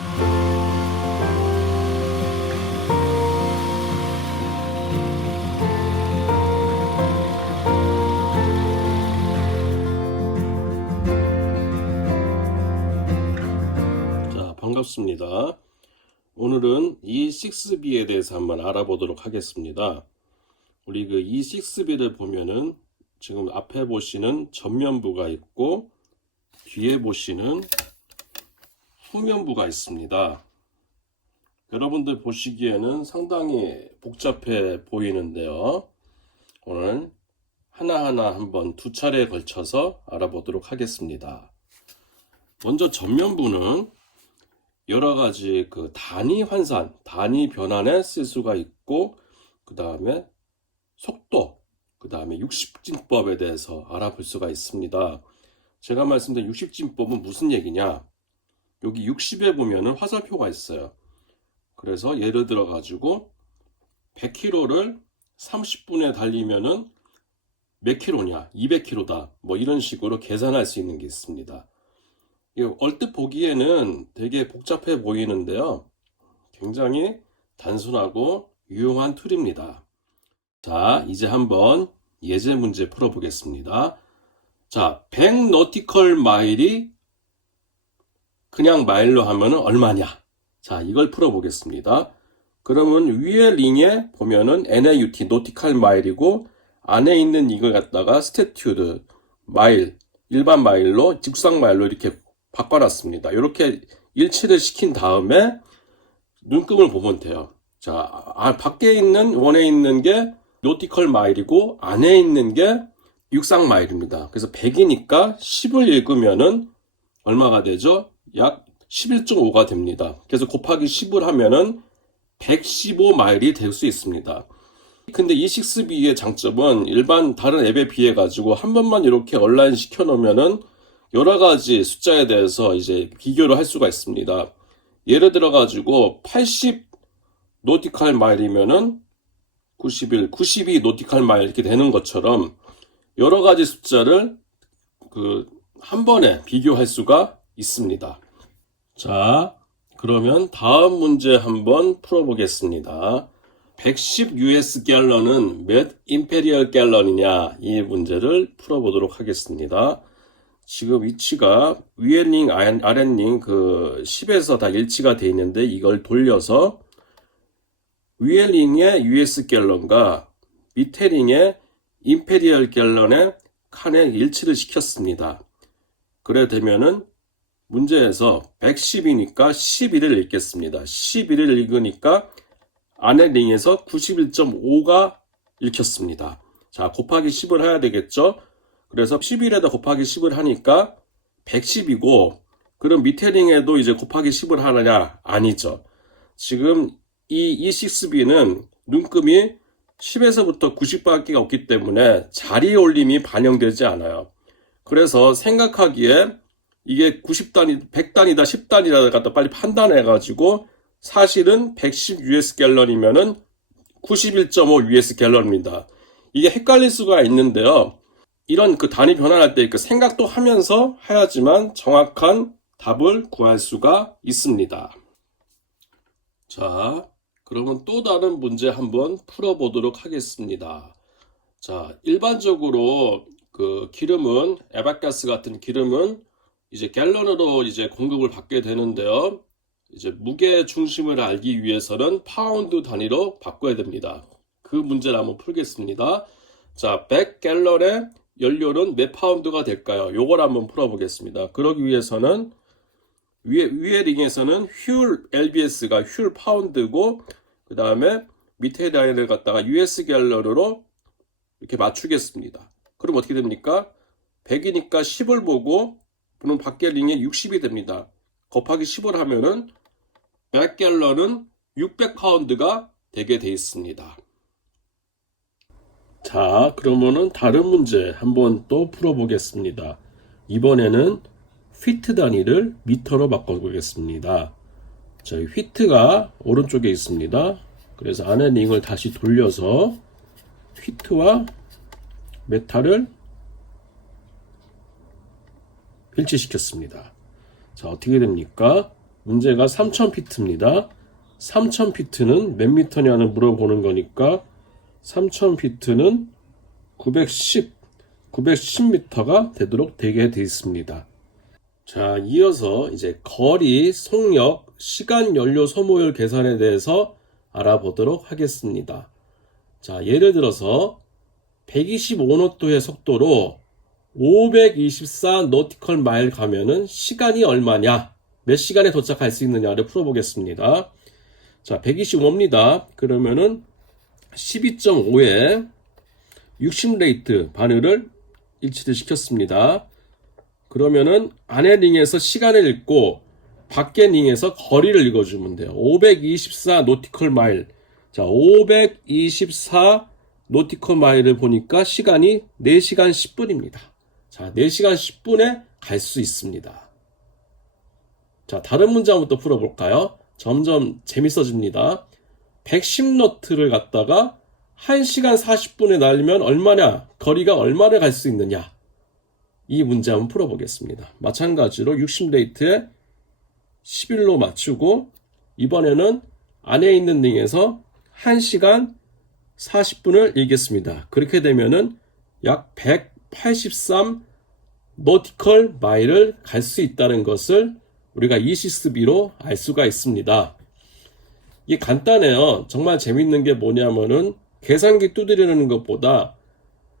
자, 반갑습니다. 오늘은 E6B에 대해서 한번 알아보도록 하겠습니다. 우리 그 E6B를 보면은 지금 앞에 보시는 전면부가 있고 뒤에 보시는 후면부가 있습니다. 여러분들 보시기에는 상당히 복잡해 보이는데요. 오늘 하나하나 한번 두 차례에 걸쳐서 알아보도록 하겠습니다. 먼저 전면부는 여러 가지 그 단위 환산, 단위 변환에 쓸 수가 있고, 그 다음에 속도, 그 다음에 60진법에 대해서 알아볼 수가 있습니다. 제가 말씀드린 60진법은 무슨 얘기냐? 여기 60에 보면은 화살표가 있어요. 그래서 예를 들어 가지고 100km를 30분에 달리면은 몇 킬로냐? 200km다. 뭐 이런 식으로 계산할 수 있는 게 있습니다. 얼뜻 보기에는 되게 복잡해 보이는데요. 굉장히 단순하고 유용한 툴입니다. 자, 이제 한번 예제 문제 풀어보겠습니다. 자, 100 너티컬 마일이 그냥 마일로 하면 얼마냐? 자, 이걸 풀어보겠습니다. 그러면 위에 링에 보면은 NAUT, 노티컬 마일이고 안에 있는 이걸 갖다가 스태튜드, 마일, 일반 마일로 직상 마일로 이렇게 바꿔놨습니다. 이렇게 일치를 시킨 다음에 눈금을 보면 돼요. 자, 아, 밖에 있는 원에 있는 게 노티컬 마일이고 안에 있는 게 육상 마일입니다. 그래서 100이니까 10을 읽으면은 얼마가 되죠? 약 11.5가 됩니다. 그래서 곱하기 10을 하면은 115 마일이 될 수 있습니다. 근데 이 6B의 장점은 일반 다른 앱에 비해 가지고 한 번만 이렇게 온라인 시켜 놓으면은 여러 가지 숫자에 대해서 이제 비교를 할 수가 있습니다. 예를 들어 가지고 80 노티칼 마일이면은 91, 92 노티칼 마일 이렇게 되는 것처럼 여러 가지 숫자를 그 한 번에 비교할 수가 있습니다. 자, 그러면 다음 문제 한번 풀어보겠습니다. 110 US 갤런은 몇 임페리얼 갤런이냐 이 문제를 풀어보도록 하겠습니다. 지금 위치가 위에 링, 아래 링 그 10에서 다 일치가 돼 있는데 이걸 돌려서 위에 링의 US 갤런과 밑에 링의 임페리얼 갤런의 칸에 일치를 시켰습니다. 그래 되면은 문제에서 110이니까 11을 읽겠습니다. 11을 읽으니까 안에 링에서 91.5가 읽혔습니다. 자, 곱하기 10을 해야 되겠죠? 그래서 11에다 곱하기 10을 하니까 110이고, 그럼 밑에 링에도 이제 곱하기 10을 하느냐? 아니죠. 지금 이 E6B는 눈금이 10에서부터 90밖에 없기 때문에 자리 올림이 반영되지 않아요. 그래서 생각하기에 이게 90단위, 100단위다, 10단위다 갖다 빨리 판단해 가지고 사실은 110 US 갤런이면은 91.5 US 갤런입니다. 이게 헷갈릴 수가 있는데요. 이런 그 단위 변환할 때 그 생각도 하면서 해야지만 정확한 답을 구할 수가 있습니다. 자, 그러면 또 다른 문제 한번 풀어보도록 하겠습니다. 자, 일반적으로 그 기름은 에바가스 같은 기름은 이제 갤런으로 이제 공급을 받게 되는데요. 이제 무게 중심을 알기 위해서는 파운드 단위로 바꿔야 됩니다. 그 문제를 한번 풀겠습니다. 자, 100갤런의 연료는 몇 파운드가 될까요? 요걸 한번 풀어보겠습니다. 그러기 위해서는 위에, 위에 링에서는 휠 LBS가 휠 파운드고 그 다음에 밑에 라인을 갖다가 US 갤런으로 이렇게 맞추겠습니다. 그럼 어떻게 됩니까? 100이니까 10을 보고 그럼 밖에 링에 60이 됩니다. 곱하기 10을 하면은 100갤런은 600파운드가 되게 돼 있습니다. 자, 그러면은 다른 문제 한번 또 풀어보겠습니다. 이번에는 피트 단위를 미터로 바꿔보겠습니다. 자, 휘트가 오른쪽에 있습니다. 그래서 안에 링을 다시 돌려서 휘트와 메탈을 일치시켰습니다. 자, 어떻게 됩니까? 문제가 3000피트입니다. 3000피트는 몇 미터냐는 물어보는 거니까 3000피트는 910, 910m가 되도록 되게 되어 있습니다. 자, 이어서 이제 거리, 속력, 시간, 연료 소모율 계산에 대해서 알아보도록 하겠습니다. 자, 예를 들어서 125노트의 속도로 524 노티컬 마일 가면은 시간이 얼마냐? 몇 시간에 도착할 수 있느냐를 풀어보겠습니다. 자, 125입니다. 그러면은 12.5에 60 레이트 바늘을 일치를 시켰습니다. 그러면은 안에 링에서 시간을 읽고 밖에 링에서 거리를 읽어주면 돼요. 524 노티컬 마일. 자, 524 노티컬 마일을 보니까 시간이 4시간 10분입니다. 자, 4시간 10분에 갈 수 있습니다. 자, 다른 문제 한번 또 풀어볼까요? 점점 재밌어집니다. 110노트를 갖다가 1시간 40분에 날리면 얼마냐? 거리가 얼마를 갈 수 있느냐? 이 문제 한번 풀어보겠습니다. 마찬가지로 60레이트에 11로 맞추고 이번에는 안에 있는 링에서 1시간 40분을 읽겠습니다. 그렇게 되면은 약 183 노티컬 마일을 갈 수 있다는 것을 우리가 E6B로 알 수가 있습니다. 이게 간단해요. 정말 재밌는 게 뭐냐면은 계산기 두드리는 것보다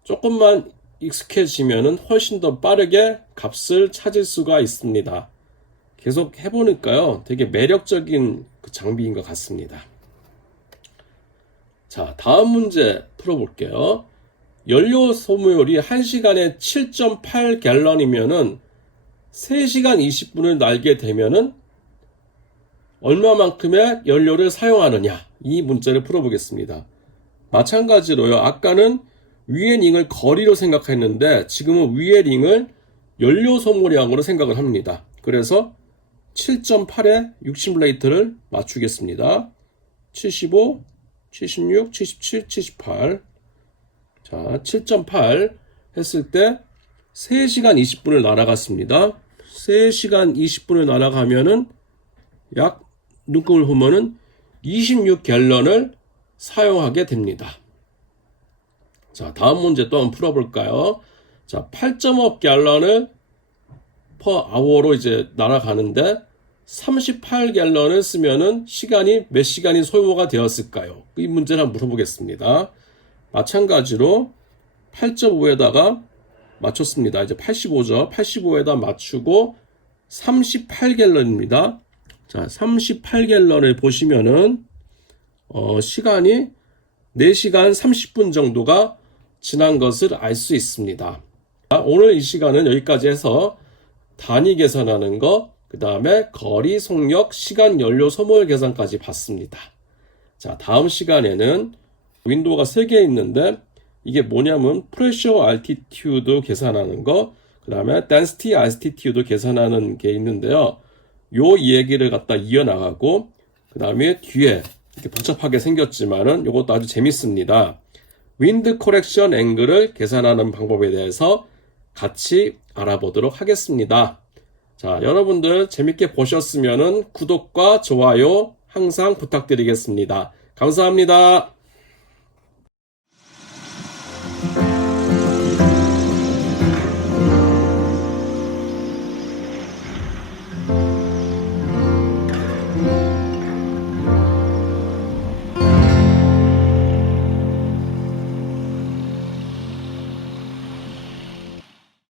조금만 익숙해지면은 훨씬 더 빠르게 값을 찾을 수가 있습니다. 계속 해보니까요, 되게 매력적인 그 장비인 것 같습니다. 자, 다음 문제 풀어볼게요. 연료 소모율이 1시간에 7.8 갤런이면은 3시간 20분을 날게 되면은 얼마만큼의 연료를 사용하느냐? 이 문제를 풀어보겠습니다. 마찬가지로요. 아까는 위의 링을 거리로 생각했는데 지금은 위의 링을 연료 소모량으로 생각을 합니다. 그래서 7.8에 60레이트를 맞추겠습니다. 75, 76, 77, 78. 자, 7.8 했을 때 3시간 20분을 날아갔습니다. 3시간 20분을 날아가면은 약 눈금을 보면은 26갤런을 사용하게 됩니다. 자, 다음 문제 또 한번 풀어볼까요? 자, 8.5 갤런을 퍼 아워로 이제 날아가는데 38 갤런을 쓰면은 시간이 몇 시간이 소요가 되었을까요? 이 문제를 한번 물어보겠습니다. 마찬가지로 8.5에다가 맞췄습니다. 이제 85죠. 85에다 맞추고 38갤런입니다. 자, 38갤런을 보시면은 어, 시간이 4시간 30분 정도가 지난 것을 알 수 있습니다. 오늘 이 시간은 여기까지 해서 단위 계산하는 거, 그 다음에 거리, 속력, 시간, 연료, 소모율 계산까지 봤습니다. 자, 다음 시간에는 윈도우가 3개 있는데 이게 뭐냐면 프레셔 알티튜드 계산하는 거, 그 다음에 density altitude 계산하는 게 있는데요. 요 얘기를 갖다 이어나가고 그 다음에 뒤에 이렇게 복잡하게 생겼지만은 이것도 아주 재밌습니다. 윈드 코렉션 앵글을 계산하는 방법에 대해서 같이 알아보도록 하겠습니다. 자, 여러분들 재밌게 보셨으면은 구독과 좋아요 항상 부탁드리겠습니다. 감사합니다.